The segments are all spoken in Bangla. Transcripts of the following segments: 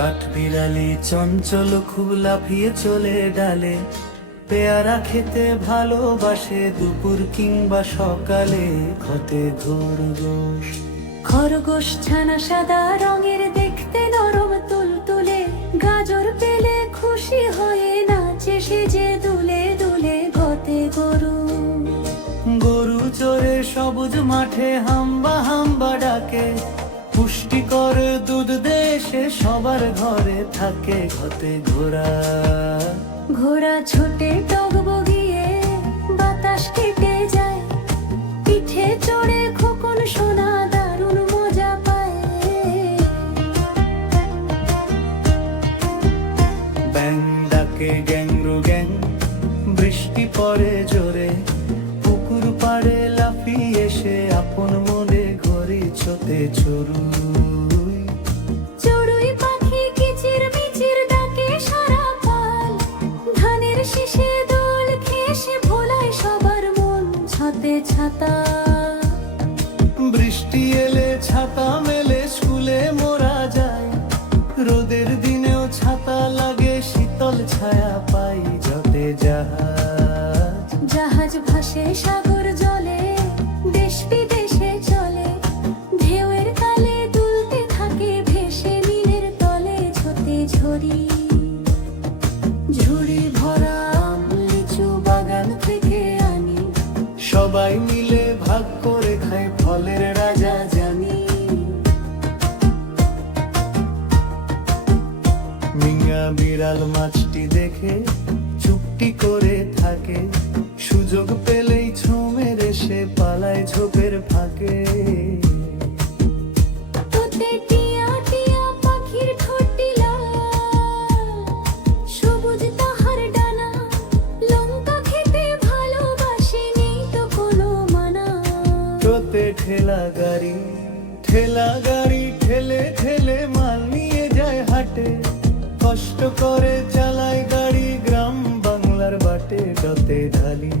কাঠ বিড়ালি চঞ্চল খুব লাফিয়ে চলে ডালে। পেয়ারা খেতে ভালোবাসে দুপুর কিংবা সকালে ঘটে ঘোর গোশ খরগোশ ছানা সাদা রঙের দেখতে নরম তুলতুলে। গাজর পেলে খুশি হয়ে নাচে সেজে দুলে দুলে গতে গরু। গরু চড়ে সবুজ মাঠে হাম্বা হাম্বা ডাকে। পুষ্টিকর দুধ দেশে সবার ঘরে থাকে ঘতে ঘোরা ঘোড়া ছোটে টগ বগিয়ে বাতাস কেটে যায়। পিঠে চড়ে খোকন সোনা দারুণ মজা পায়। ব্যাং ডাকে গ্যাংরু গ্যাং বৃষ্টি পড়ে জোরে। পুকুর পাড়ে লাফিয়ে এসে আপন মনে ঘড়ি ছোতে চড়ুই। ছাতে চুপটি করে থাকে। সুযোগ পেলেই ছো মেরে সে পালায় ঝোপের ফাঁকে। মানা। ঠেলা গাড়ি ঠেলা গাড়ি ঠেলে ঠেলে মাল নিয়ে যায় হাটে। কষ্ট করে চালায় ডালিম।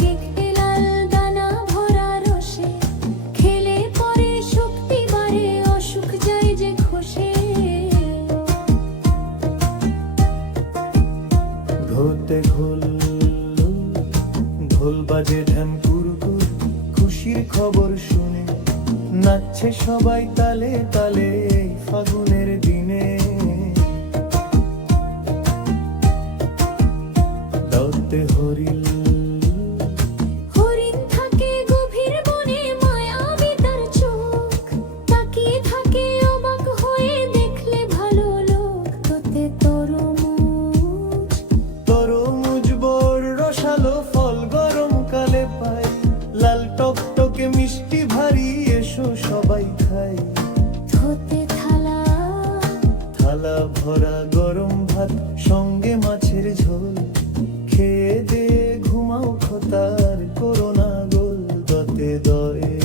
গেঁটে লাল দানা ভরা রসে। খেলে পরে শক্তি বাড়ে অসুখ যায় যে খসে। ঘোতে ঘোল ঘোল বাজে ঢ্যাম কুরকুর খুশির খবর শুনে। নাচছে সবাই তালে তালে ফাগুনের দিনে। ভরা গরম ভাত সঙ্গে মাছের ঝোল। খেয়ে দিয়ে ঘুমাও খতার করোনা গোল দতে দয়ে।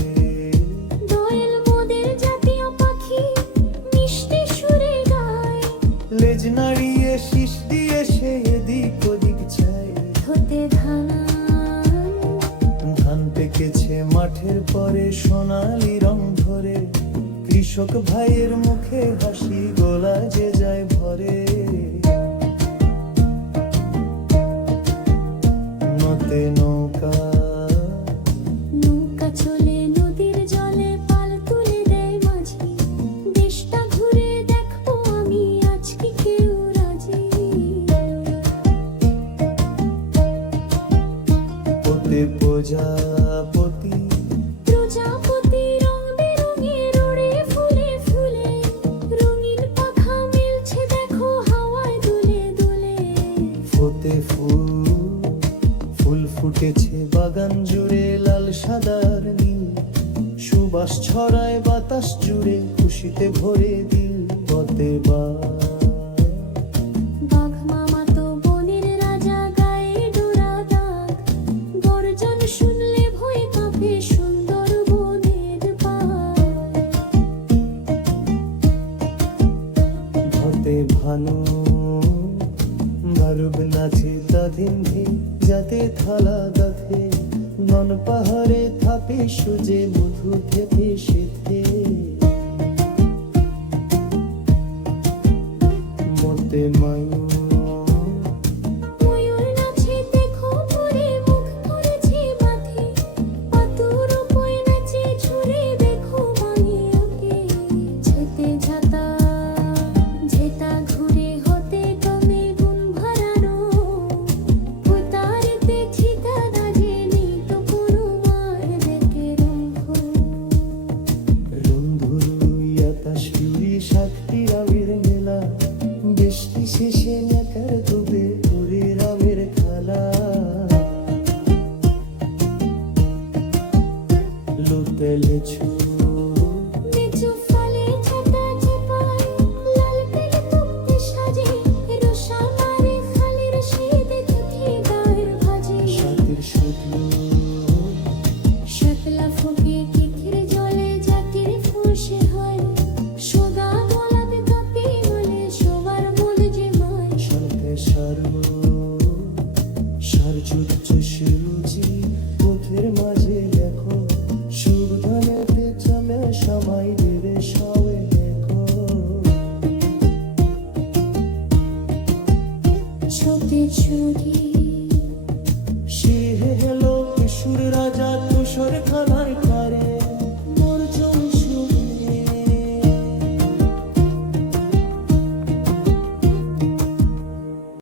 লেজ নাড়িয়ে শীষ দিয়ে সে এদিক ওদিক চাই ধোতে ধানা। ধান পেকেছে মাঠের পরে সোনালি রং। ধরে কৃষক ভাইয়ের মুখে হাসি গোলা যে যায় ভরে। নতে নৌকা। নৌকা চলে নদীর জলে পাল তুলে দেয় মাঝি। দেশটা ঘুরে দেখব আমি আজ কি কেউ রাজি। পোতে সুবাস ছড়ায় বাতাস জুড়ে খুশিতে ভরে দিল বতে বা। বাঘ মামা তো বনের রাজা গায়ে ডোরা দাগ। গর্জন শুনলে ভয়ে কাঁপে সুন্দর বনের ভানু নাচে ধিন যাতে থালা সুজে মধু থেকে সেতে। মতে বৃষ্টি শেষে hello.